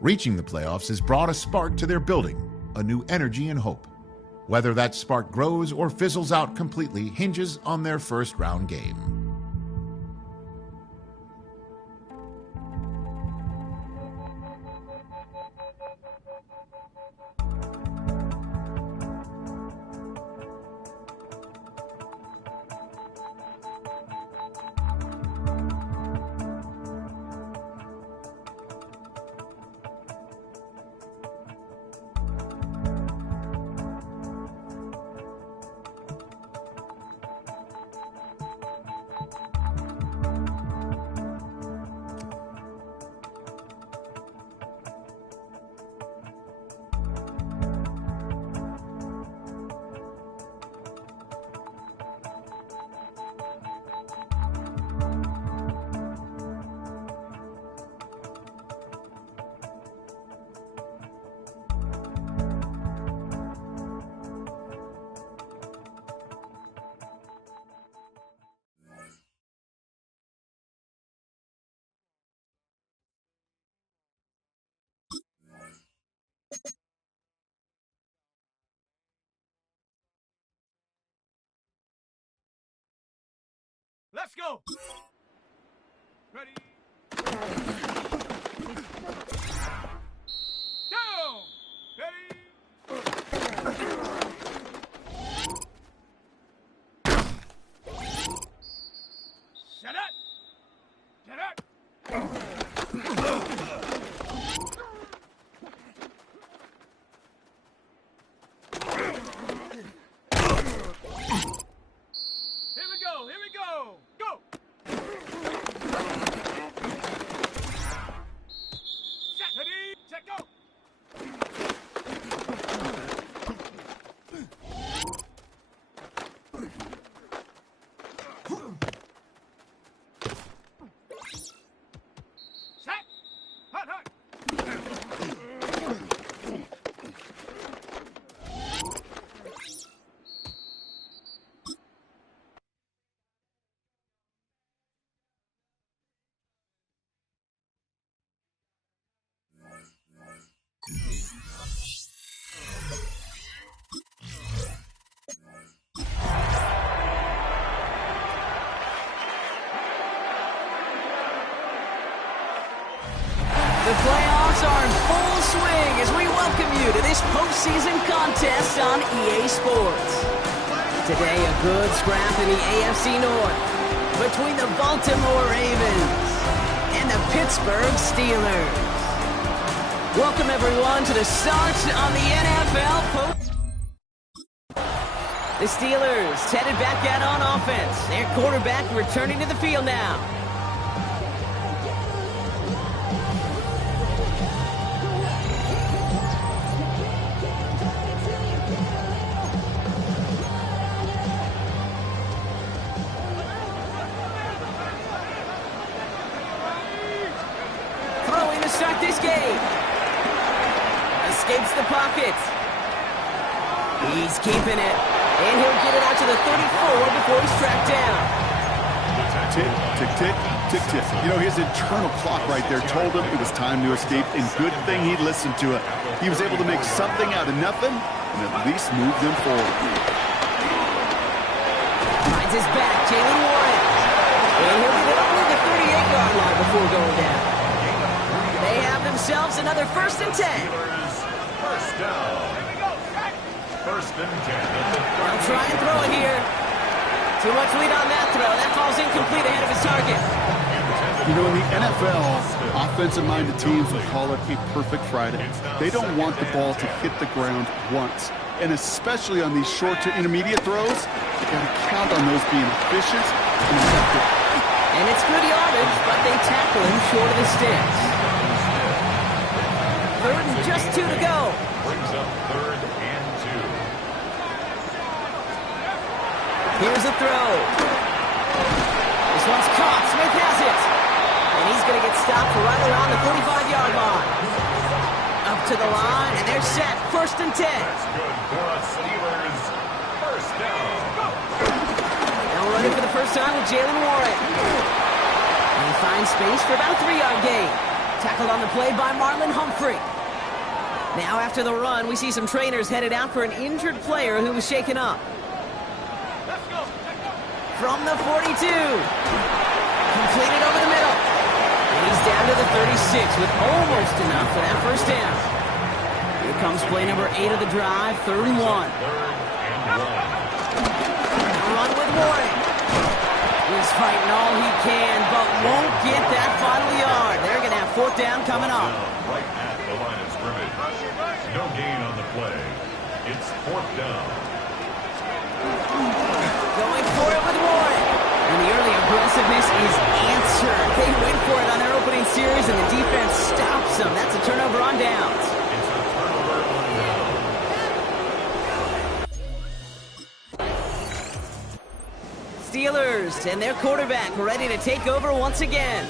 Reaching the playoffs has brought a spark to their building, a new energy and hope. Whether that spark grows or fizzles out completely hinges on their first round game. Let's go! Ready? Down! Ready? Shut up! Shut up! Here we go! Go! Set, ready, set, go! Set! Hot, hot! The playoffs are in full swing as we welcome you to this postseason contest on EA Sports. Today, a good scrap in the AFC North between the Baltimore Ravens and the Pittsburgh Steelers. Welcome, everyone, to the start on the NFL post. The Steelers headed back out on offense. Their quarterback returning to the field now. Throwing to start this game. Escapes the pocket. He's keeping it. And he'll get it out to the 34 before he's tracked down. Tick, tick, tick, tick, tick. You know, his internal clock right there told him it was time to escape, and good thing he listened to it. He was able to make something out of nothing and at least move them forward. Finds his back, Jalen Warren. And he'll get it over the 38-yard line before going down. They have themselves another 1st and 10. First down. First and 10. They'll try and throw it here. Too much lead on that throw. That falls incomplete ahead of his target. You know, in the NFL, offensive-minded teams will call it a perfect Friday. They don't want the ball to hit the ground once. And especially on these short to intermediate throws, you got to count on those being efficient and effective. And it's good yardage, but they tackle him short of the sticks. 3rd and just 2 to go. Brings up 3rd and 2. Here's a throw. This one's caught. Smith has it. And he's going to get stopped right around the 45-yard line. Up to the line, and they're set. 1st and 10. That's good for us Steelers. First down. The Now running for the first time with Jalen Warren. And he finds space for about a 3-yard gain. Tackled on the play by Marlon Humphrey. Now after the run, we see some trainers headed out for an injured player who was shaken up. From the 42. Completed over the middle. And he's down to the 36 with almost enough for that first down. Here comes play number 8 of the drive, 3rd and 1. Run with Warren. He's fighting all he can, but won't get that final yard. They're going to have 4th down coming up. Right at the line of scrimmage. No gain on the play. It's 4th down. Going for it with Warren. And the early aggressiveness is answered. They went for it on their opening series, and the defense stops them. That's a turnover on downs. It's a turnover on downs. Steelers and their quarterback ready to take over once again.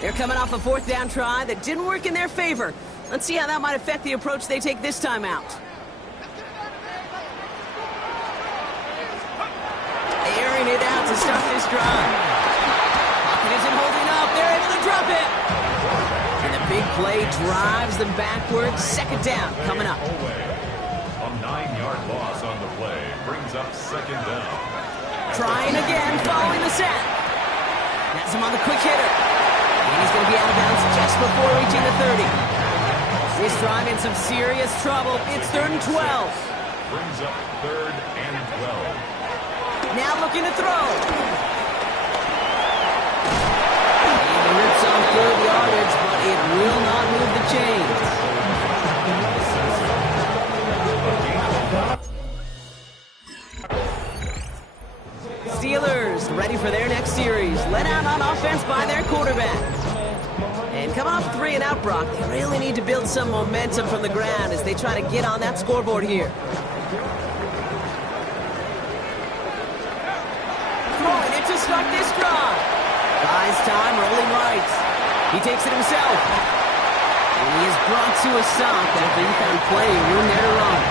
They're coming off a 4th down try that didn't work in their favor. Let's see how that might affect the approach they take this time out. Airing it out to start this drive. Pocket isn't holding up. They're able to drop it. And the big play drives them backwards. 2nd down coming up. A 9-yard loss on the play brings up 2nd down. Trying again following the sack. Has him on the quick hitter. And he's going to be out of bounds just before reaching the 30. This drive in some serious trouble. It's 3rd and 12. Brings up 3rd and 12. Now looking to throw. And he rips off good yardage, but it will not move the chains. Steelers ready for their next series. Let out on offense by their quarterback. And coming off 3 and out, Brock, they really need to build some momentum from the ground as they try to get on that scoreboard here. Throwing it to start this drive. Buys time, rolling right. He takes it himself. And he is brought to a stop after he found plenty of room there to run.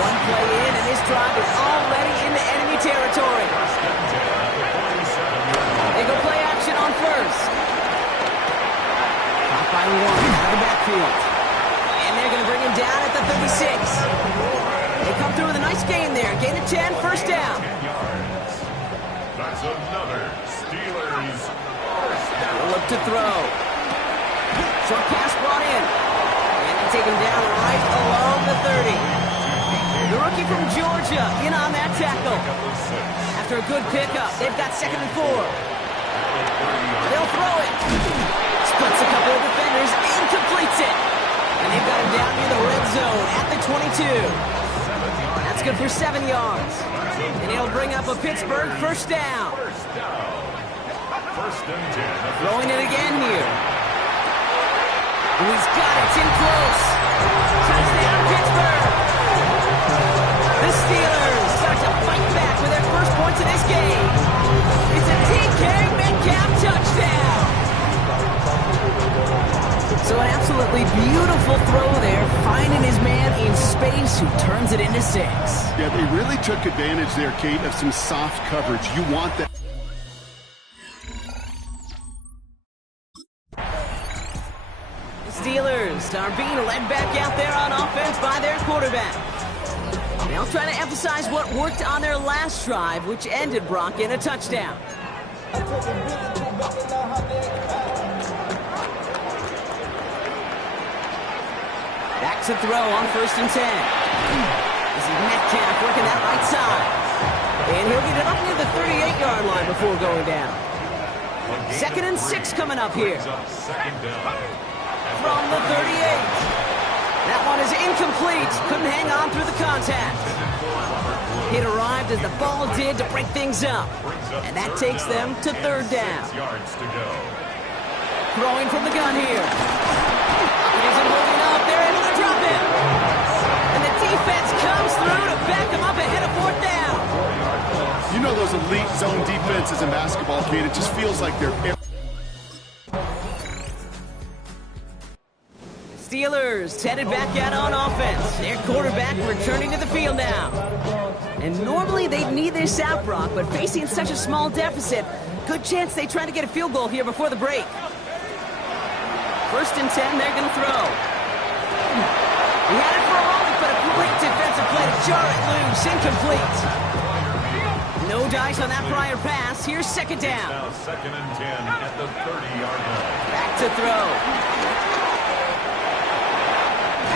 One play in, and this drive is already into enemy territory. They go play action on first. Caught by 1 out of the backfield. And they're going to bring him down at the 36. They come through with a nice gain there. Gain of 10, 1st down. 10 yards. That's another Steelers first down. Look to throw. Short pass brought in. And they take him down right along the 30. The rookie from Georgia in on that tackle. After a good pickup, they've got 2nd and 4. They'll throw it. Splits a couple of defenders and completes it. And they've got him down near the red zone at the 22. That's good for 7 yards. And it'll bring up a Pittsburgh 1st down. 1st and 10. Throwing it again here. He's got it. It's in close. Touchdown, Pittsburgh. The Steelers start to fight back with their first points of this game. It's a DK Metcalf touchdown. So an absolutely beautiful throw there, finding his man in space who turns it into 6. Yeah, they really took advantage there, Kate, of some soft coverage. You want that. The Steelers are being led back out there on offense by their quarterback. They'll try to emphasize what worked on their last drive, which ended, Brock, in a touchdown. Back to throw on 1st and 10. This is Metcalf working that right side. And he'll get it up near the 38-yard line before going down. 2nd and 6 coming up here. From the 38. That one is incomplete. Couldn't hang on through the contact. It arrived as the ball did to break things up. And that takes them to 3rd down. Throwing from the gun here. It isn't holding up. They're able to drop it. And the defense comes through to back them up ahead of 4th down. You know those elite zone defenses in basketball, Kate. It just feels like they're... Steelers Steelers headed back out on offense. Their quarterback returning to the field now. And normally they'd need this out, Brock, but facing such a small deficit, good chance they try to get a field goal here before the break. 1st and 10, they're going to throw. He had it for a moment, but a great defensive play to jar it loose. Incomplete. No dice on that prior pass. Here's 2nd down. Now 2nd and 10 at the 30-yard line. Back to throw.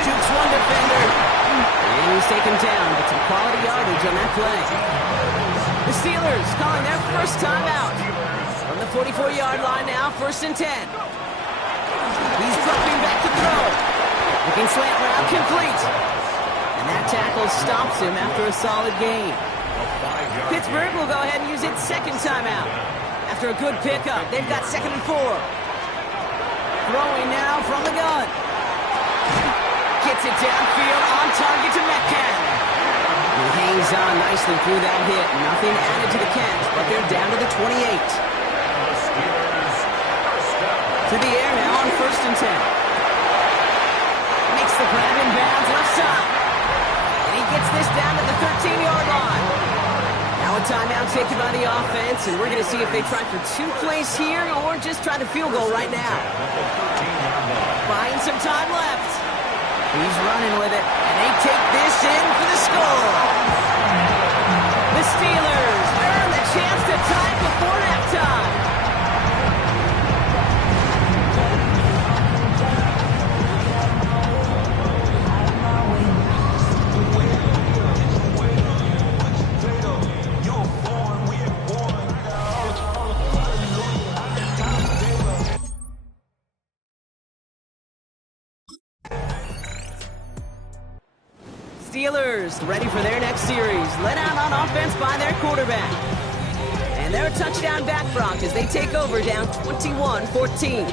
Jukes one defender. And he's taken down, but some quality yardage on that play. The Steelers calling their first timeout. From the 44-yard line now, 1st and 10. He's dropping back to throw. Looking slant route, complete. And that tackle stops him after a solid gain. Pittsburgh will go ahead and use its 2nd timeout. After a good pickup, they've got 2nd and 4. Throwing now from the gun. Gets it downfield, on target to Metcalf. He hangs on nicely through that hit. Nothing added to the catch, but they're down to the 28. To the air now on 1st and 10. Makes the grab in bounds left side. And he gets this down to the 13-yard line. Now a timeout taken by the offense, and we're going to see if they try for 2 plays here or just try the field goal right now. Buying some time left. He's running with it, and they take this in for the score. The Steelers earn the chance to tie it before halftime. Steelers ready for their next series. Led out on offense by their quarterback. And they're a touchdown back, Brock, as they take over down 21-14.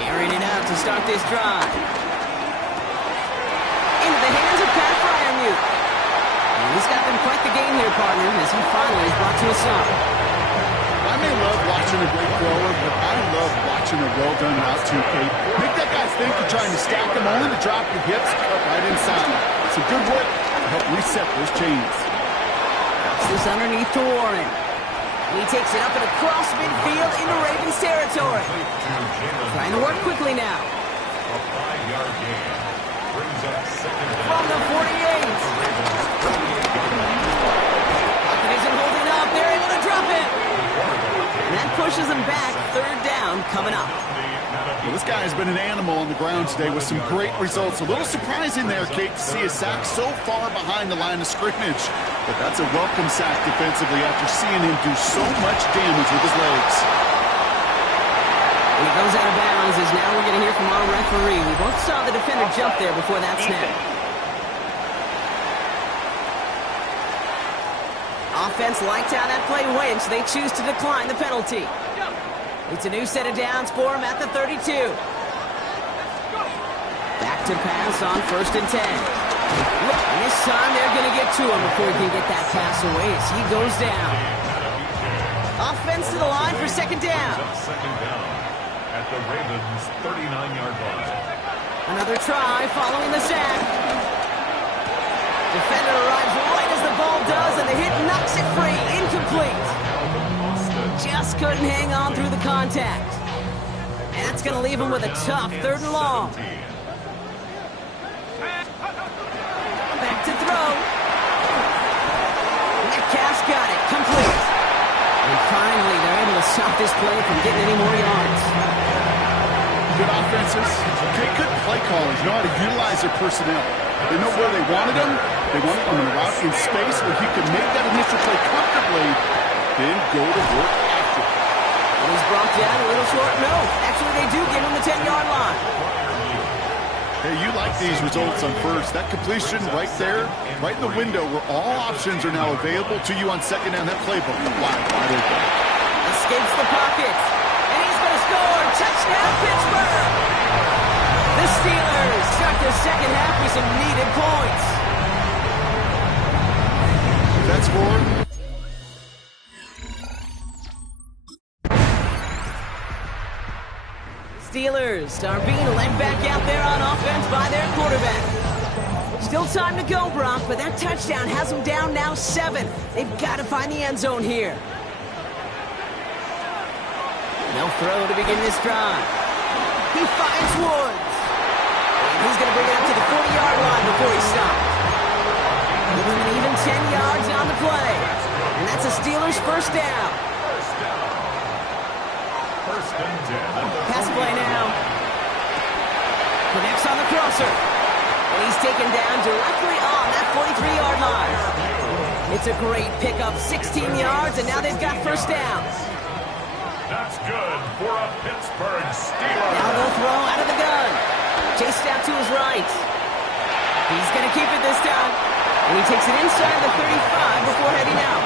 Airing it out to start this drive. Into the hands of Pat Fryermuth. He's got them quite the game here, partner, as he finally is brought to a stop. I may love watching a great thrower, but I love watching a well-done route too, Kate. Make that guy think you're trying to stack him, only to drop your hips right inside. Some good work to help reset those chains. Drops this underneath to Warren. He takes it up and across midfield into Ravens territory. Trying to work quickly now. A 5-yard gain brings up 2nd down. From the 48. Pocket isn't holding up. They're able to drop it. And that pushes them back. 3rd down coming up. Well, this guy has been an animal on the ground today with some great results. A little surprising there, Kate, to see a sack so far behind the line of scrimmage. But that's a welcome sack defensively after seeing him do so much damage with his legs. And he goes out of bounds as now we're going to hear from our referee. We both saw the defender jump there before that snap. Offense liked how that play went, so they choose to decline the penalty. It's a new set of downs for him at the 32. Back to pass on 1st and 10. And this time they're going to get to him before he can get that pass away as he goes down. Offense to the line for 2nd down. 2nd down at the Ravens' 39-yard line. Another try following the sack. Defender arrives right as the ball does, and the hit knocks it free. Incomplete. Just couldn't hang on through the contact. And that's going to leave him with a tough 3rd and long. Back to throw. Metcalf's got it. Complete. And finally, they're able to stop this play from getting any more yards. Good offenses. Good play callers know how to utilize their personnel. They know where they wanted them. They wanted them in a route in space where he could make that initial play comfortably, then go to work after. And he's brought down a little short. No, actually they do give him the 10-yard line. Hey, you like these results on first. That completion right there, right in the window where all options are now available to you on 2nd down. That playbook wide open. Escapes the pocket. And he's going to score. Touchdown, Pittsburgh. The Steelers start their 2nd half with some needed points. points for him. Steelers are being led back out there on offense by their quarterback. Still time to go, Brock, but that touchdown has them down now 7. They've got to find the end zone here. No throw to begin this drive. He finds Woods. And he's going to bring it up to the 40-yard line before he stops. Give him an even 10 yards on the play. And that's a Steelers first down. First and 10. Pass play now. Connects on the crosser. And he's taken down directly on that 43-yard line. It's a great pickup, 16 yards, and now they've got first down. That's good for a Pittsburgh Steelers. Now they'll throw out of the gun. Chased out to his right. He's going to keep it this time. And he takes it inside the 35 before heading out.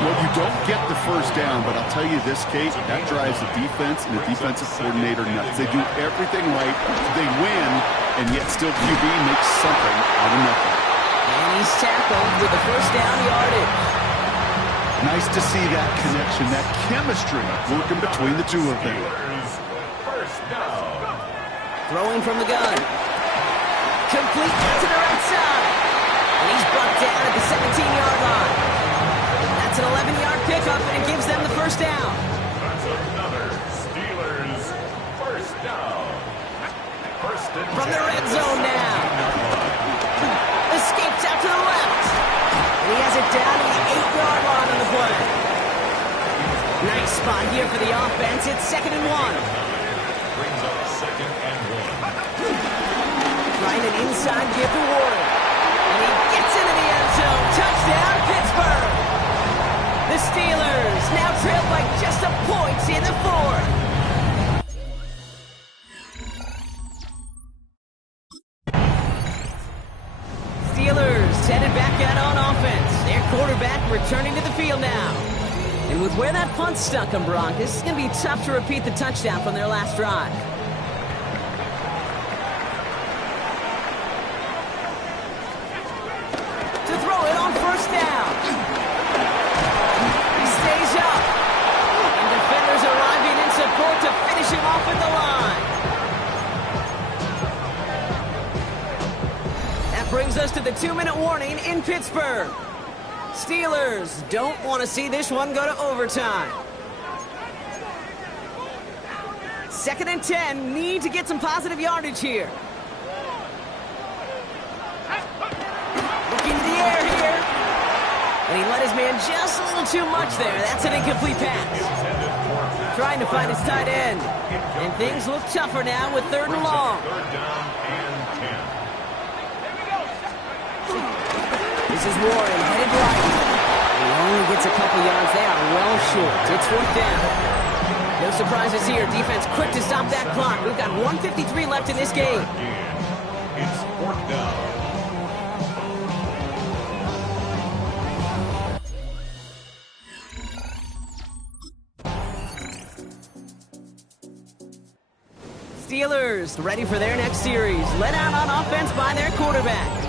Well, you don't get the first down, but I'll tell you this, Kate, that drives the defense and the defensive coordinator nuts. They do everything right. They win, and yet still QB makes something out of nothing. And he's tackled with the first down yardage. Nice to see that connection, that chemistry working between the two of them. First down. Throwing from the gun. Complete to the right side. And he's brought down at the 17-yard line. That's an 11-yard pickup, and it gives them the first down. That's another Steelers first down. First and From the 10. red zone now. Escapes out to the left. And he has it down to the 8-yard line on the play. Nice spot here for the offense. It's 2nd and 1. Brings up 2nd and 1. Trying an inside give to Warren. And he gets into the end zone. Touchdown, Pittsburgh. The Steelers now trail by just a point in the 4th. Steelers headed back out on offense. Their quarterback returning to the field now. And with where that punt stuck him, Brock, this is going to be tough to repeat the touchdown from their last drive. To throw it on first down. He stays up. And defenders arriving in support to finish him off at the line. That brings us to the 2-minute warning in Pittsburgh. Steelers don't want to see this one go to overtime. 2nd and 10, need to get some positive yardage here. Looking to the air here. And he let his man just a little too much there. That's an incomplete pass. Trying to find his tight end. And things look tougher now with 3rd and long. Third down and 10. This is Warren headed right. He only gets a couple yards. They are well short. It's 4th down. No surprises here. Defense quick to stop that clock. We've got 1:53 left in this game. It's 4th down. Steelers ready for their next series. Led out on offense by their quarterback.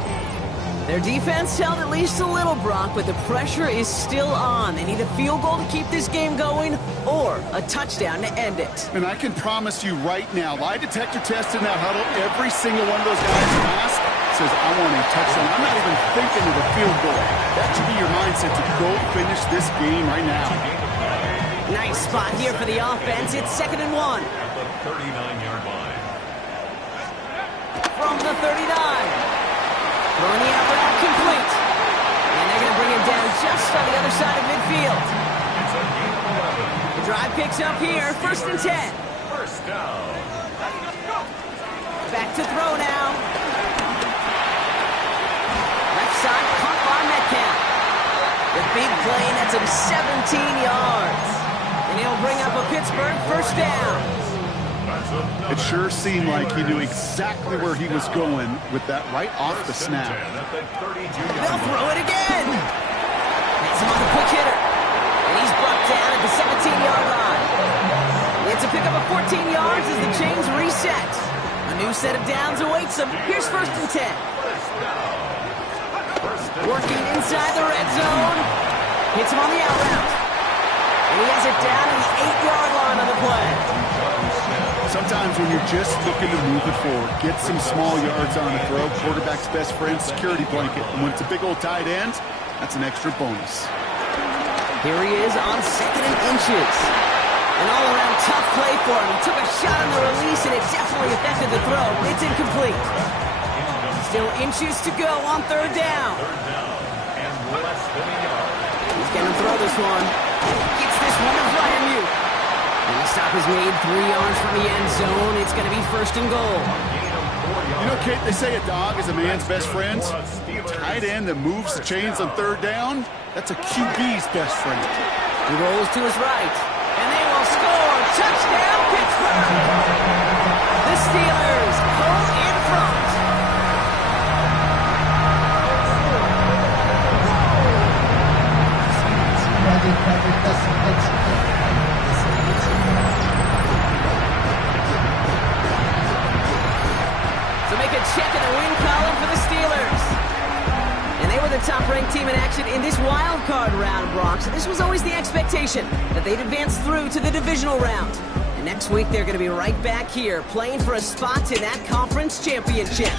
Their defense held at least a little, Brock, but the pressure is still on. They need a field goal to keep this game going or a touchdown to end it. And I can promise you right now, lie detector test in that huddle, every single one of those guys asked says, I want a touchdown. I'm not even thinking of a field goal. That should be your mindset to go finish this game right now. Nice spot here for the offense. It's 2nd and 1. At the 39-yard line. From the 39. Throwing the out route complete. And they're going to bring him down just on the other side of midfield. It's a gain of 11. The drive picks up here. 1st and 10. First down. Back to throw now. Left side punt by Metcalf. The big play, that's him 17 yards. And he'll bring up a Pittsburgh first down. It sure seemed like he knew exactly where he was going with that right off the snap. They'll throw it again. That's him on the quick hitter. And he's brought down at the 17-yard line. It's a pickup of 14 yards as the chains reset. A new set of downs awaits him. Here's 1st and 10. Working inside the red Hits him on the out route. And he has it down to the 8-yard line on the play. Sometimes when you're just looking to move it forward, get some small yards on a throw, quarterback's best friend, security blanket. And when it's a big old tight end, that's an extra bonus. Here he is on 2nd and inches. An all-around tough play for him. He took a shot on the release, and it definitely affected the throw. It's incomplete. Still inches to go on 3rd down. He's going to throw this one. Gets this one to Vladimir. And the stop is made 3 yards from the end zone. It's going to be 1st and goal. You know, Kate, they say a dog is a man's best friend. Tight end that moves the chains on 3rd down, that's a QB's best friend. He rolls to his right. And they will score. Touchdown, Pittsburgh! The Steelers pull in front. So make a check in the win column for the Steelers. And they were the top-ranked team in action in this wild card round, Brock. So this was always the expectation, that they'd advance through to the divisional round. And next week, they're going to be right back here, playing for a spot in that conference championship.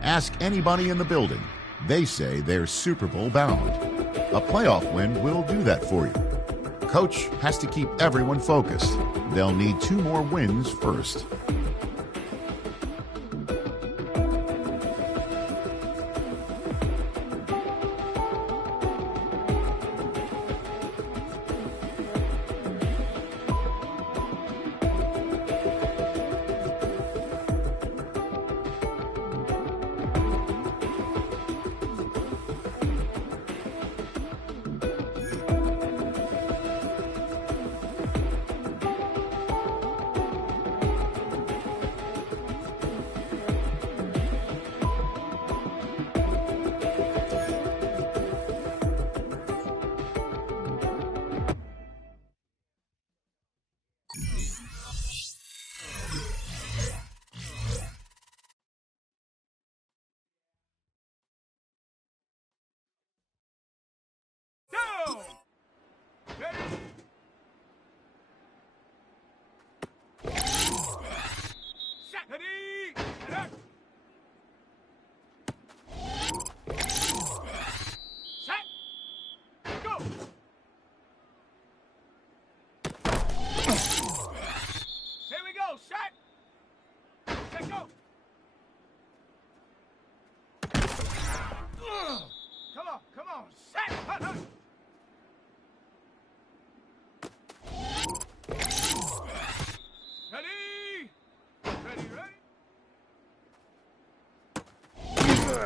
Ask anybody in the building. They say they're Super Bowl bound. A playoff win will do that for you. Coach has to keep everyone focused. They'll need 2 more wins first.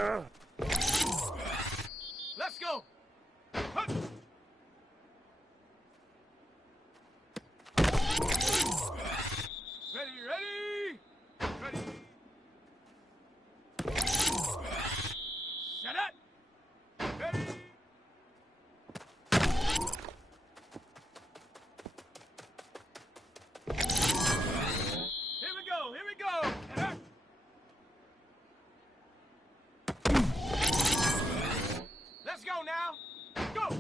Let's go. Hunt. Ready. Ready. Set it. Ready. Here we go. Set it. Let's go now. Go.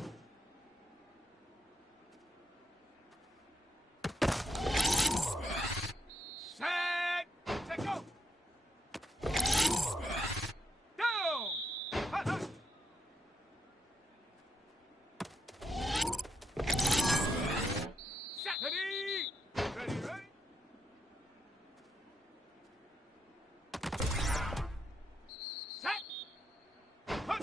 Set. Set, go. Down. Hut, hut. Set. Ready. Ready. Set. Hut.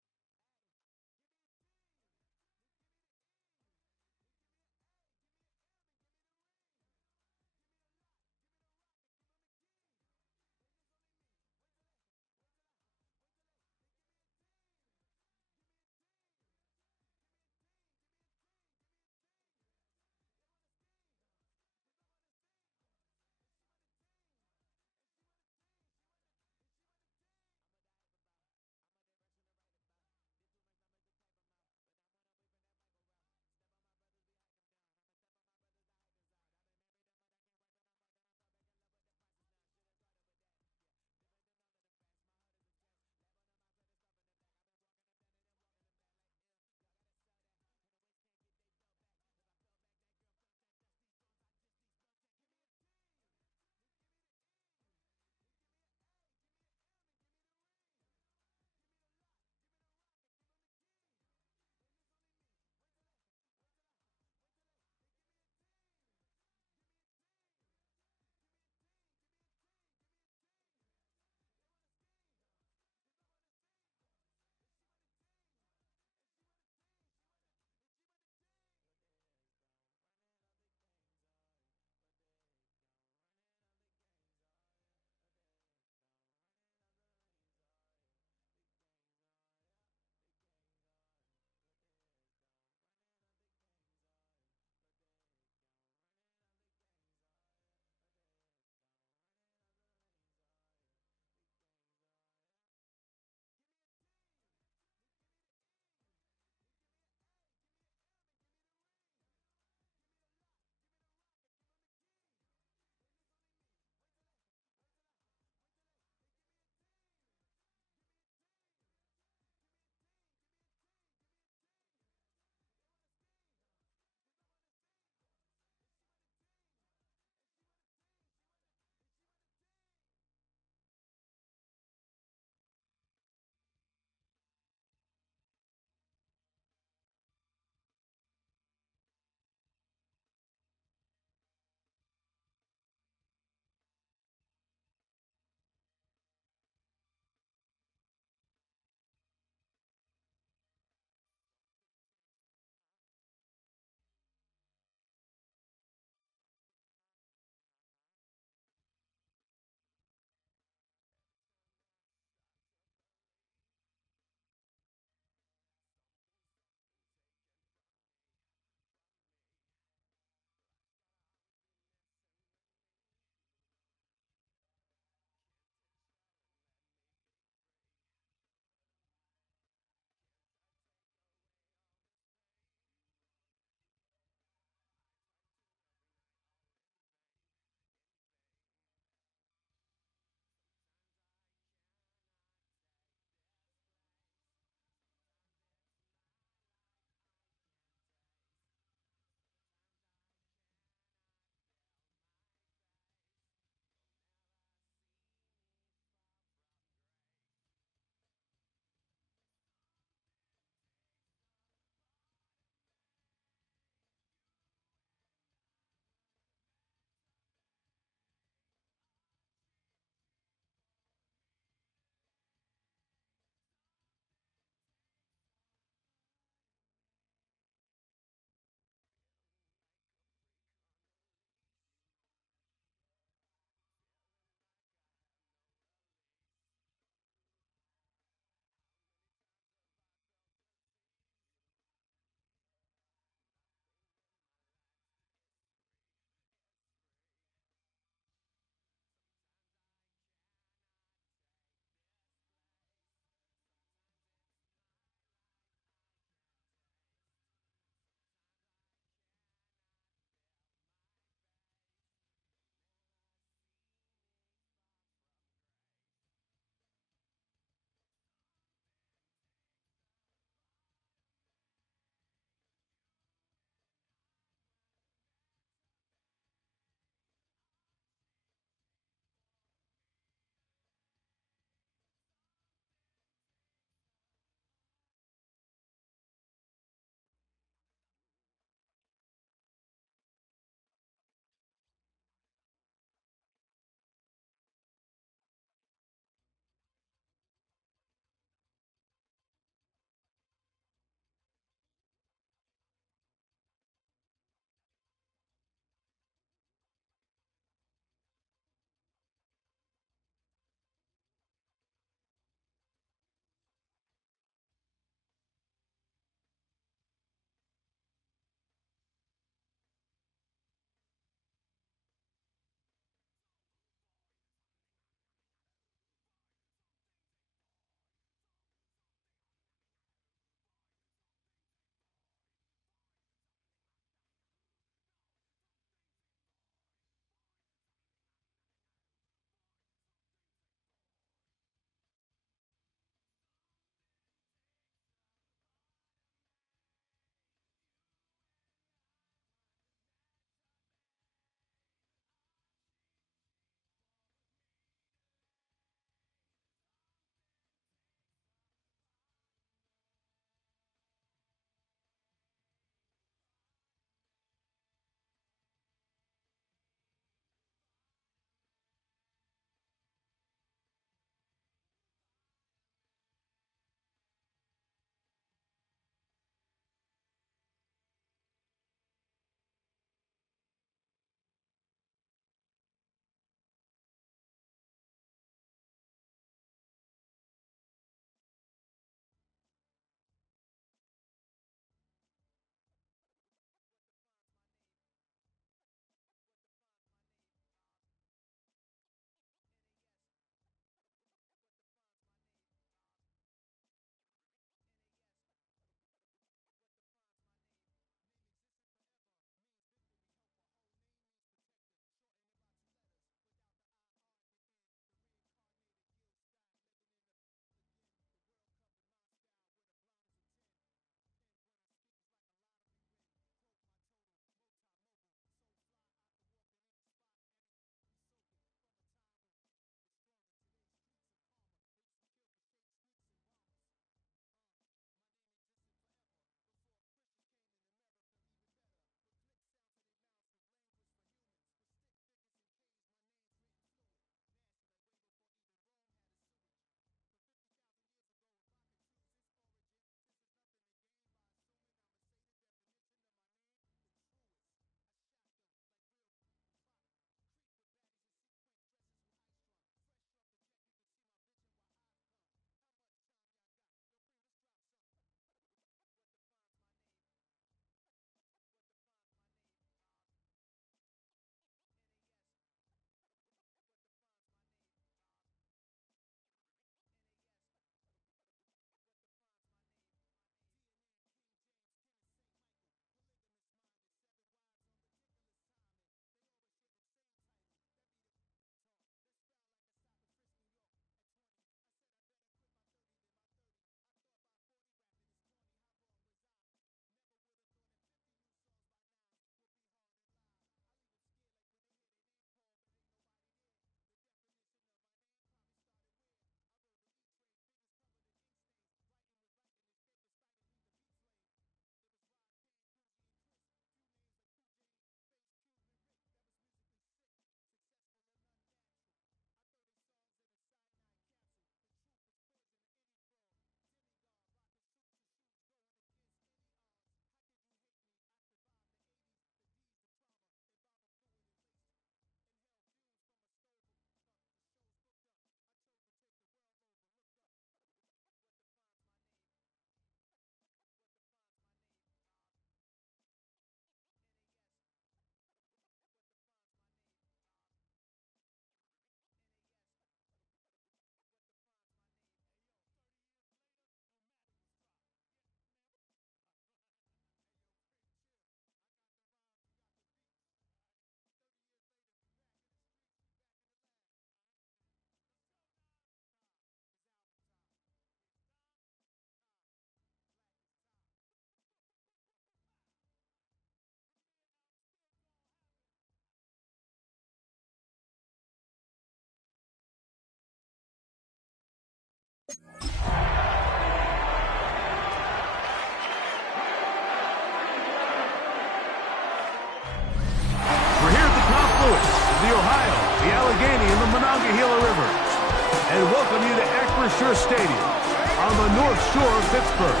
Acrisure Stadium on the North Shore of Pittsburgh,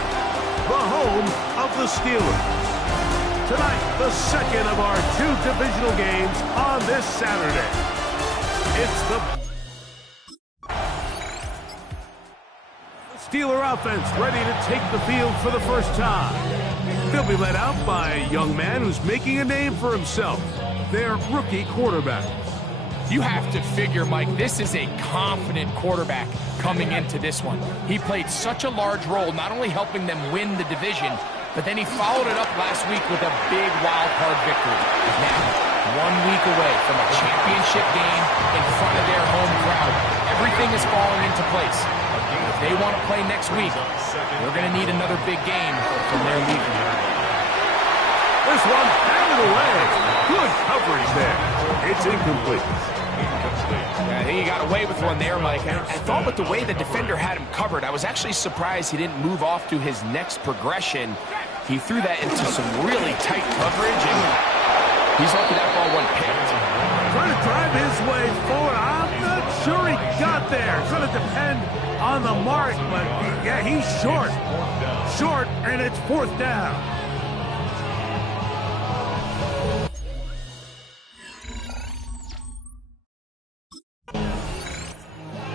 the home of the Steelers. Tonight, the second of our 2 divisional games on this Saturday. It's the Steeler offense ready to take the field for the first time. They'll be led out by a young man who's making a name for himself, their rookie quarterback. You have to figure, Mike, this is a confident quarterback coming into this one. He played such a large role, not only helping them win the division, but then he followed it up last week with a big wild card victory. Now, 1 week away from a championship game in front of their home crowd. Everything is falling into place. If they want to play next week, they're going to need another big game from their leader. This one batted away. Good coverage there. It's incomplete. I think he got away with one there, Mike. I thought with the way the defender had him covered, I was actually surprised he didn't move off to his next progression. He threw that into some really tight coverage, and he's lucky that ball wasn't picked. Trying to drive his way forward. I'm not sure he got there. It's going to depend on the mark, but yeah, he's short. Short, and it's 4th down.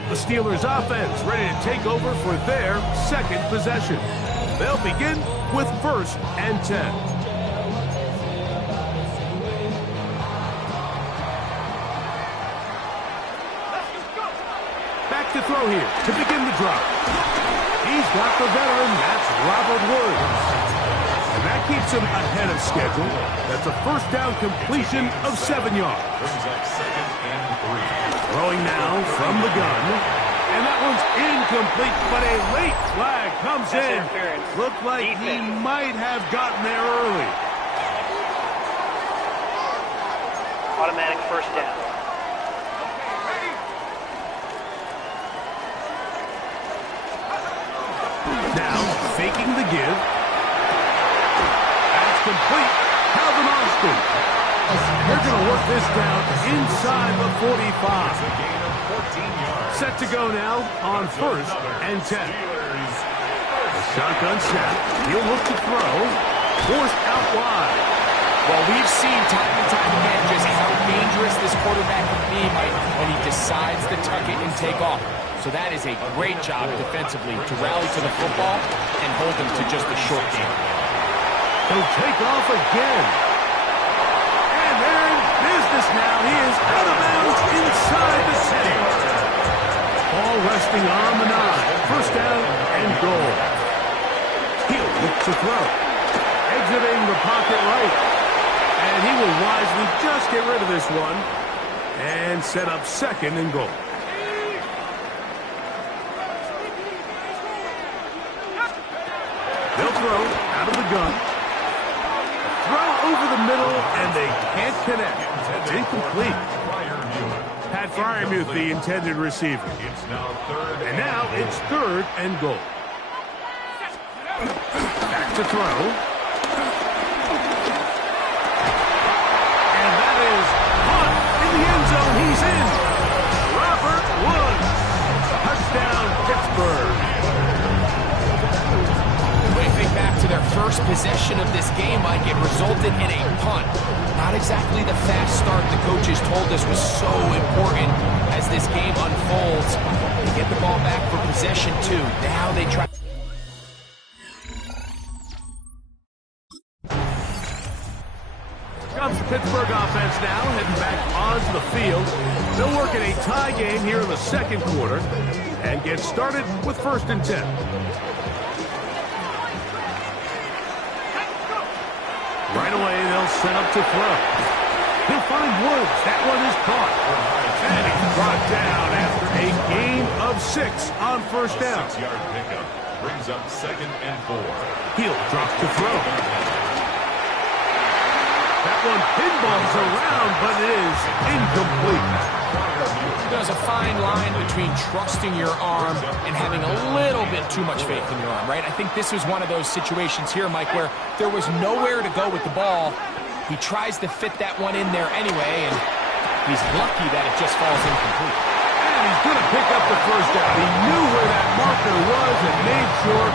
The Steelers offense ready to take over for their second possession. They'll begin with 1st and 10. Back to throw here to begin the drive. He's got the veteran, that's Robert Woods. And that keeps him ahead of schedule. That's a 1st down completion of 7 yards. Throwing now from the gun. And that one's incomplete, but a late flag comes in. Looked like he might have gotten there early. Automatic 1st down. Now, faking the give. That's complete. Calvin Austin. They're going to work this down inside the 45. Set to go now on 1st and 10. The shotgun snap. He'll look to throw. Forced out wide. Well, we've seen time and time again just how dangerous this quarterback can be, Mike, when he decides to tuck it and take off. So that is a great job defensively to rally to the football and hold them to just a short game. He'll take off again. And they're in business now. He is out of bounds inside the 10. Ball resting on the 9. 1st down and goal. He'll look to throw. Exiting the pocket right. And he will wisely just get rid of this one. And set up 2nd and goal. They'll throw out of the gun. Throw over the middle, and they can't connect. It's incomplete. Pat Fryermuth, the intended receiver. And now it's 3rd and goal. Back to throw. And that is caught in the end zone. He's in. Robert Woods. Touchdown, Pittsburgh. Think back to their first possession of this game, Mike, it resulted in a punt. Not exactly the fast start the coaches told us was so important as this game unfolds. They get the ball back for possession 2. Now they try. Comes the Pittsburgh offense now, heading back onto the field. They'll work in a tie game here in the 2nd quarter and get started with 1st and 10. Right away, they'll set up to throw. He'll find Woods. That one is caught. And he's brought down after a gain of 6 on 1st down. 6-yard pickup brings up 2nd and 4. He'll drop to throw. That one pinballs around, but it is incomplete. There's a fine line between trusting your arm and having a little bit too much faith in your arm, right? I think this was one of those situations here, Mike, where there was nowhere to go with the ball. He tries to fit that one in there anyway, and he's lucky that it just falls incomplete. And he's going to pick up the 1st down. He knew where that marker was and made sure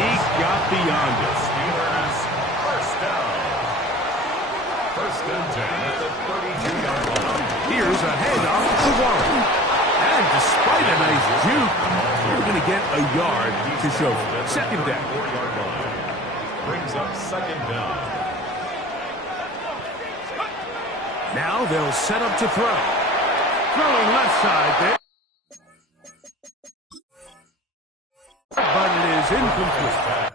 he got beyond it. Steelers first down. First and 10 at the 32-yard line. Here's a handoff to Warren. And despite a nice juke, you're going to get a yard to show for it. Second down. 4-yard line. Brings up second down. Now they'll set up to throw. Throwing left side there. But it is incomplete.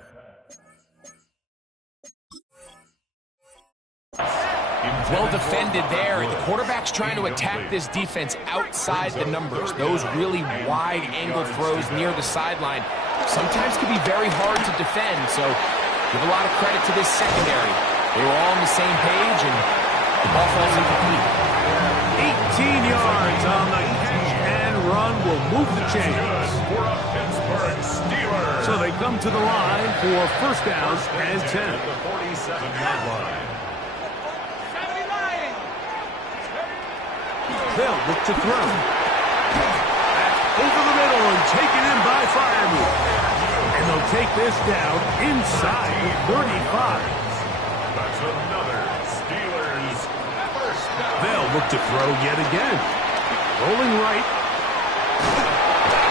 Well defended there. The quarterback's trying to attack this defense outside the numbers. Those really wide angle throws near the sideline sometimes can be very hard to defend. So give a lot of credit to this secondary. They were all on the same page, and the ball falls incomplete. 18 yards on the catch and run will move the chains. For a Pittsburgh Steelers. So they come to the line for first down and 10. At the 47-yard line. They'll look to throw. Back over the middle and taken in by Firemove. And they'll take this down inside the 35. That's another Steelers first down. They'll look to throw yet again. Rolling right.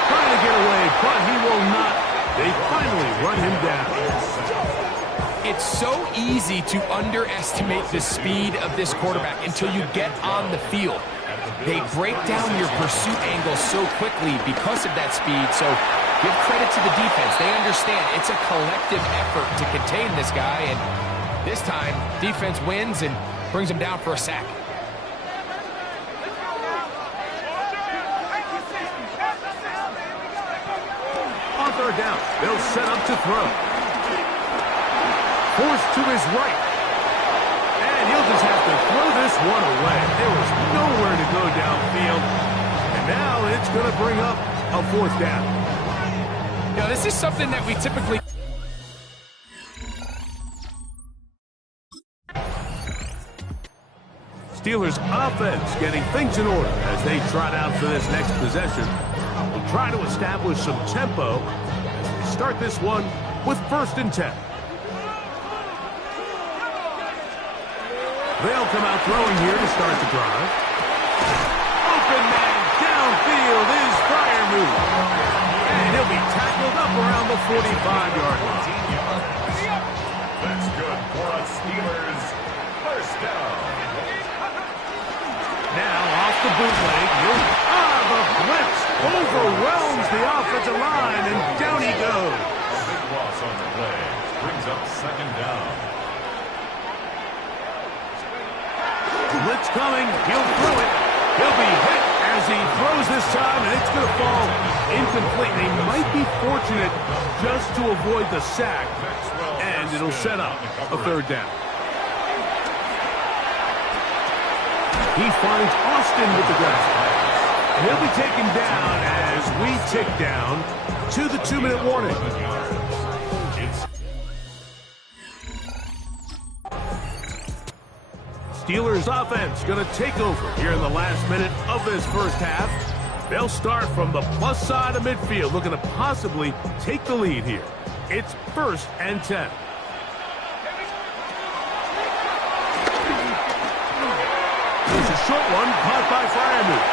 Trying to get away, but he will not. They finally run him down. It's so easy to underestimate the speed of this quarterback until you get on the field. They break down your pursuit angle so quickly because of that speed. So give credit to the defense. They understand it's a collective effort to contain this guy. And this time, defense wins and brings him down for a sack. On third down, they'll set up to throw. Forced to his right. And he'll just have to throw this one away. There was nowhere to go downfield. And now it's going to bring up a fourth down. Now, this is something that we typically... Steelers offense getting things in order as they trot out for this next possession. We'll try to establish some tempo as we start this one with first and 10. They'll come out throwing here to start the drive. Open man downfield is Firemove. And he'll be tackled up around the 45-yard line. That's good for a Steelers first down. Now off the bootleg. The blitz overwhelms the offensive line, and down he goes. A big loss on the play. Brings up second down. Blitz coming. He'll throw it. He'll be hit as he throws this time, and it's going to fall incomplete. They might be fortunate just to avoid the sack, and it'll set up a third down. He finds Austin with the grab. He'll be taken down as we tick down to the 2-minute warning. Steelers offense going to take over here in the last minute of this first half. They'll start from the plus side of midfield, looking to possibly take the lead here. It's first and 10. Here's a short one caught by Firemove.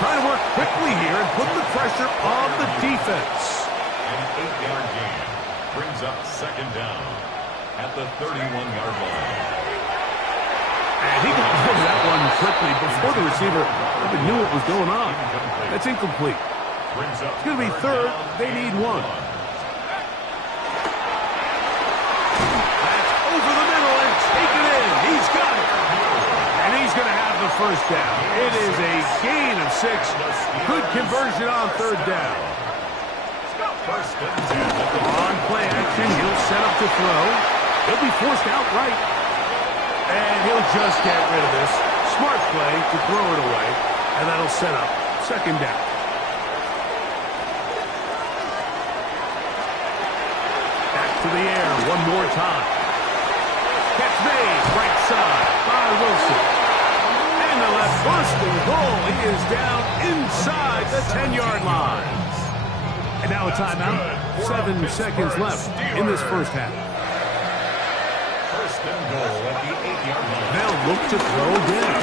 Trying to work quickly here and put the pressure on the defense. An 8-yard gain brings up second down at the 31-yard line. And he got rid of that one quickly before the receiver even knew what was going on. That's incomplete. Brings up It's going to be third. They need one. That's over the middle and taken in. He's got it. And he's going to have the first down. It is a gain of 6. Good conversion on third down. First and 10 at the On play action, he'll set up to throw. He'll be forced out right. And he'll just get rid of this. Smart play to throw it away. And that'll set up second down. Back to the air one more time. Catch made right side by Wilson. And the left, first and goal. He is down inside the 10-yard line. And now a timeout. 7 seconds left in this first half. First and goal at the 8-yard line. They'll look to throw again.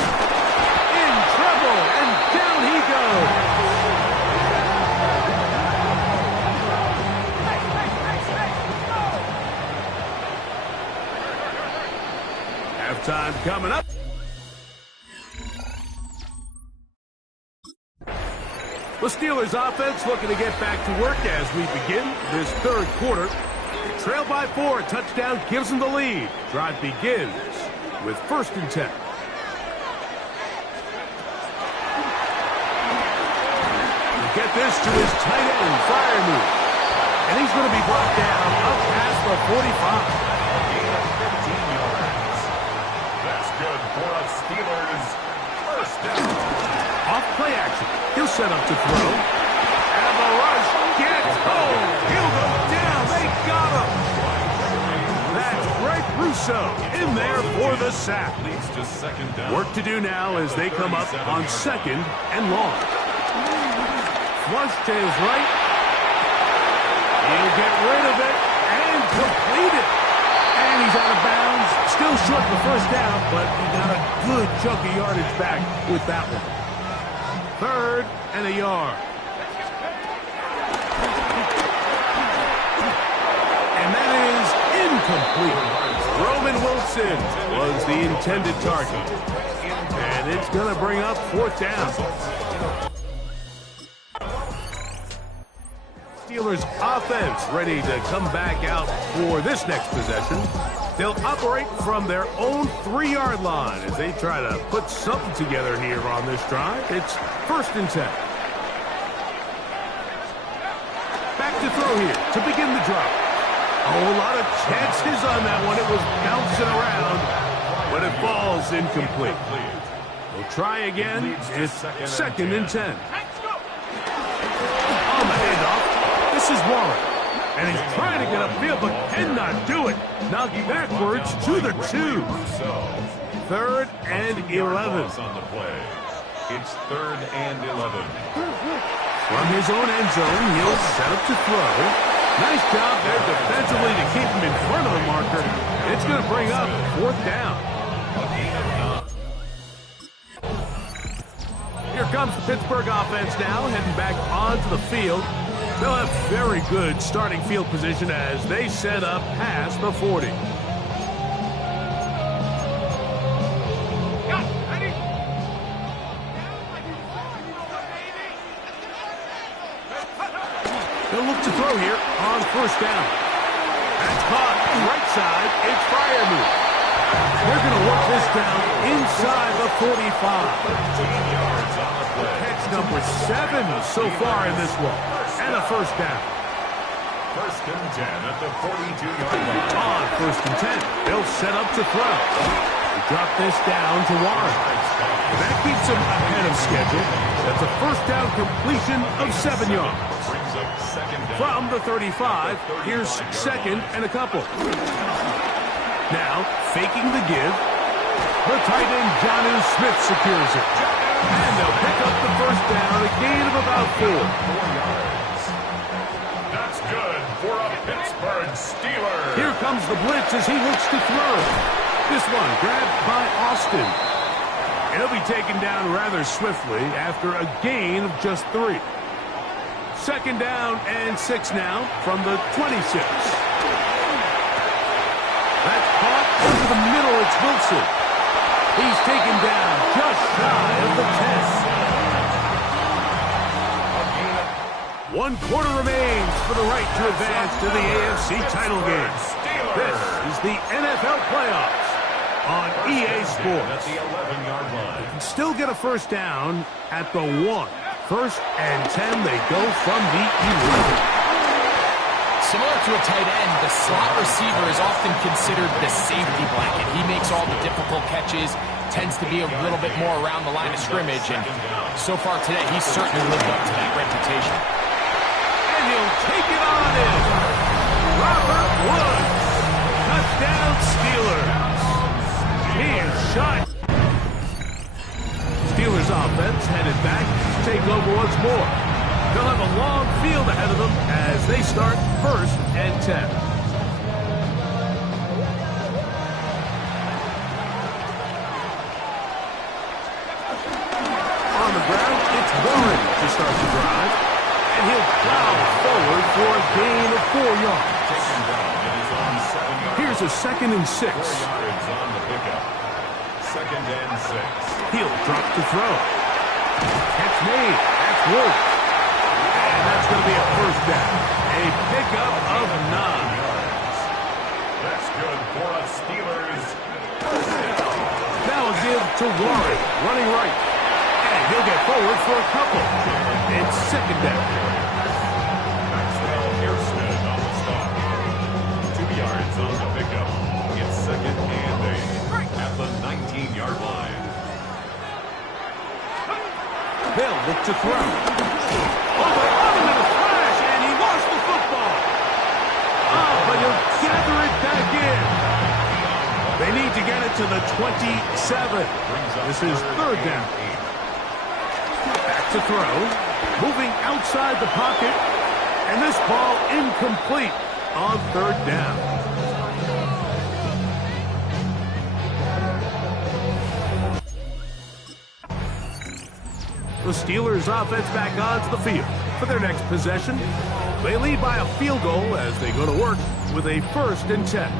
In trouble, and down he goes. Halftime coming up. The Steelers offense looking to get back to work as we begin this third quarter. Trail by 4, touchdown gives them the lead. Drive begins with 1st and 10. Get this to his tight end, Freiermuth. And he's going to be brought down up past the 45. Gain of 15 yards. That's good for a Steelers first down. Off play action. He'll set up to throw. And the rush gets home. He'll go down. They got him. That's Greg Russo in there for the sack. Leads to second down. Work to do now as they come up on 2nd and long. Flush to his right. He'll get rid of it and complete it. And he's out of bounds. Still short the first down, but he got a good chunk of yardage back with that one. 3rd and a yard. And that is incomplete. Roman Wilson was the intended target. And it's going to bring up 4th down. Steelers offense ready to come back out for this next possession. They'll operate from their own 3-yard line as they try to put something together here on this drive. It's 1st and 10. Back to throw here to begin the drive. Oh, a lot of chances on that one. It was bouncing around, but it falls incomplete. We'll try again. It's 2nd and 10. On the handoff, this is Warren. And he's trying to get upfield, but cannot do it. Knocked backwards to the 2. 3rd and 11. On the play. It's 3rd and 11. From his own end zone, he'll set up to throw. Nice job there defensively to keep him in front of the marker. It's going to bring up 4th down. Here comes the Pittsburgh offense now, heading back onto the field. They'll have very good starting field position as they set up past the 40. They'll look to throw here on 1st down. That's caught right side. It's Freiermuth. They're going to work this down inside the 45. 13 yards on the play. Catch number 7 so far in this one. And a 1st down. 1st and 10 at the 42-yard line. On 1st and 10, they'll set up to throw. They drop this down to Warren. That keeps them ahead of schedule. That's a 1st down completion of 7 yards. Brings up 2nd down. From the 35, here's 2nd and a couple. Now, faking the give. The tight end, Jonnu Smith, secures it. And they'll pick up the 1st down, a gain of about 4. 4 yards. That's good for a Pittsburgh Steelers. Here comes the blitz as he looks to throw. This one grabbed by Austin. He'll be taken down rather swiftly after a gain of just 3. 2nd down and 6 now from the 26. That's caught over the middle. It's Wilson. He's taken down just shy of the 10. 1 quarter remains for the right to advance to the AFC title game. This is the NFL playoffs on EA Sports. At the 11-yard line. They can still get a 1st down at the 1. 1st and 10, they go from the 11. Similar to a tight end, the slot receiver is often considered the safety blanket. He makes all the difficult catches, tends to be a little bit more around the line of scrimmage, and so far today, he's certainly lived up to that reputation. And he'll take it on in. Robert Woods. Touchdown Steelers. He is shot. Steelers offense headed back to take over once more. They'll have a long field ahead of them as they start 1st and 10. On the ground, it's Warren to start the drive. And he'll plow forward for a gain of 4 yards. Here's a 2nd and 6. 4 yards on the pickup. 2nd and 6. He'll drop to throw. Catch made. That's Wolf. And that's going to be a 1st down. A pickup of 9. That's good for us Steelers. 1st down. Now a give to Warren, running right. And he'll get forward for a couple. It's 2nd down. Maxwell Hairston on the stop. 2 yards on the pickup. It's 2nd and 8 at the 19-yard line. They'll look to throw. Oh, they caught him in a flash, and he lost the football. Oh, but he'll gather it back in. They need to get it to the 27. This is 3rd down. Back to throw. Moving outside the pocket. And this ball incomplete on 3rd down. The Steelers offense back onto the field for their next possession. They lead by a field goal as they go to work with a 1st and 10.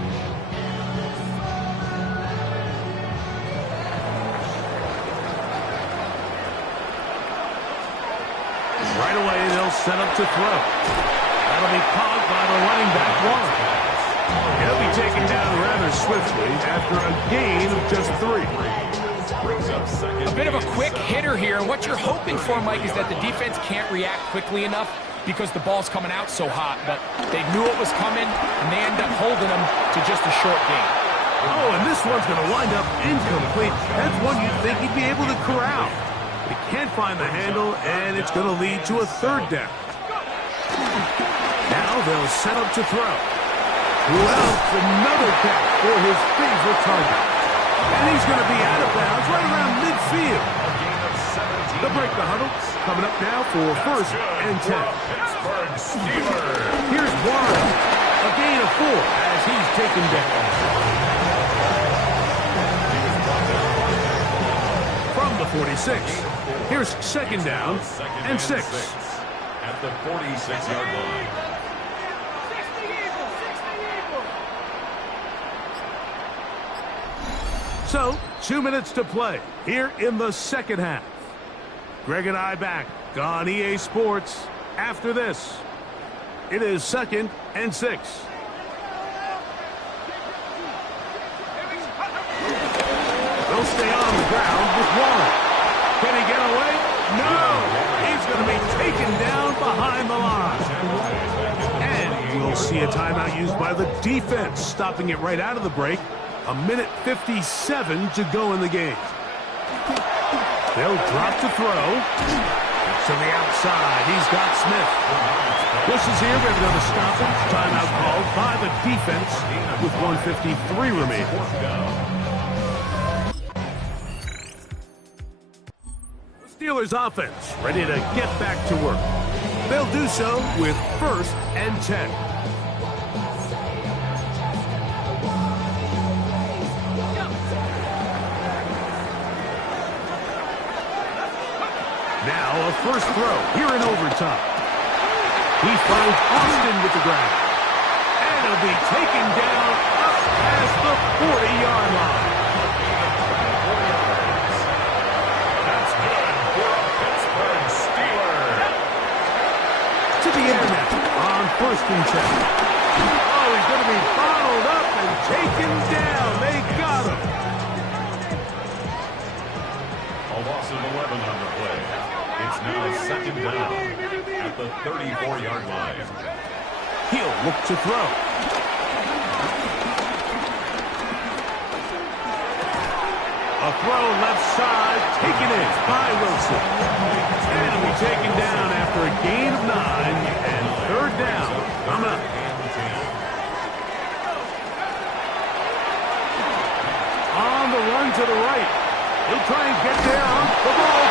Right away, they'll set up to throw. That'll be caught by the running back Warren. He'll be taken down rather swiftly after a gain of just 3. A bit of a quick hitter here. What you're hoping for, Mike, is that the defense can't react quickly enough because the ball's coming out so hot. But they knew it was coming, and they end up holding them to just a short gain. Oh, and this one's going to wind up incomplete. That's one you'd think he'd be able to corral. He can't find the handle, and it's going to lead to a 3rd down. Now they'll set up to throw. Who else? Another catch for his favorite target. And he's going to be out of bounds right around midfield. They'll break the huddle. Coming up now for 1st and 10. Pittsburgh Steelers. Here's Warren. A gain of 4 as he's taken down. From the 46. Here's 2nd down and 6. At the 46-yard line. So, 2 minutes to play here in the 2nd half. Greg and I back on EA Sports after this. It is 2nd and 6. They'll stay on the ground with Warren. Can he get away? No! He's going to be taken down behind the line. And we'll see a timeout used by the defense, stopping it right out of the break. 1:57 to go in the game. They'll drop to throw. To the outside, he's got Smith. Pushes here, we have another stoppage. Timeout called by the defense with 1:53 remaining. Steelers offense ready to get back to work. They'll do so with 1st and 10. Now a 1st throw here in overtime. He finds Austin with the ground. And he'll be taken down up past the 40-yard line. That's good for a Pittsburgh Steelers. To the air now on 1st and 10. Oh, he's going to be bottled up and taken down. They got him. A loss of 11 on the play. It's now 2nd down at the 34-yard line. He'll look to throw. A throw left side, taken in by Wilson. And he'll be taken down after a gain of 9 and 3rd down. Coming up. On the run to the right. He'll try and get there on the ball.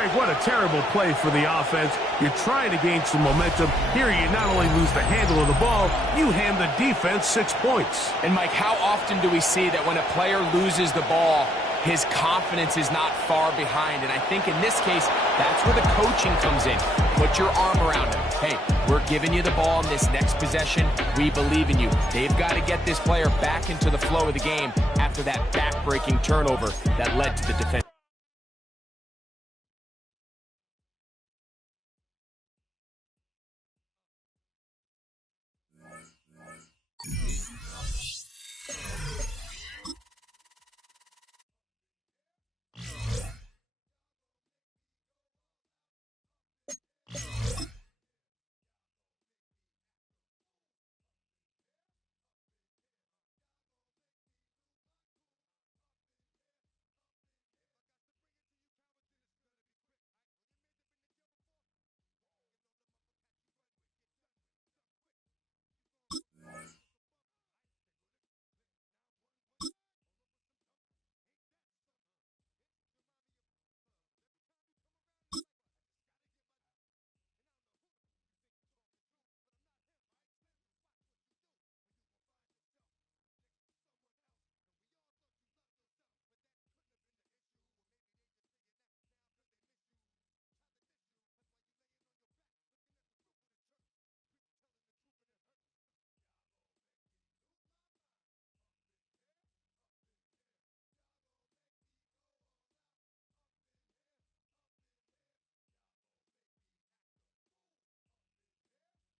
Greg, what a terrible play for the offense. You're trying to gain some momentum. Here you not only lose the handle of the ball, you hand the defense 6 points. And Mike, how often do we see that when a player loses the ball, his confidence is not far behind? And I think in this case, that's where the coaching comes in. Put your arm around him. Hey, we're giving you the ball in this next possession. We believe in you. They've got to get this player back into the flow of the game after that back-breaking turnover that led to the defense.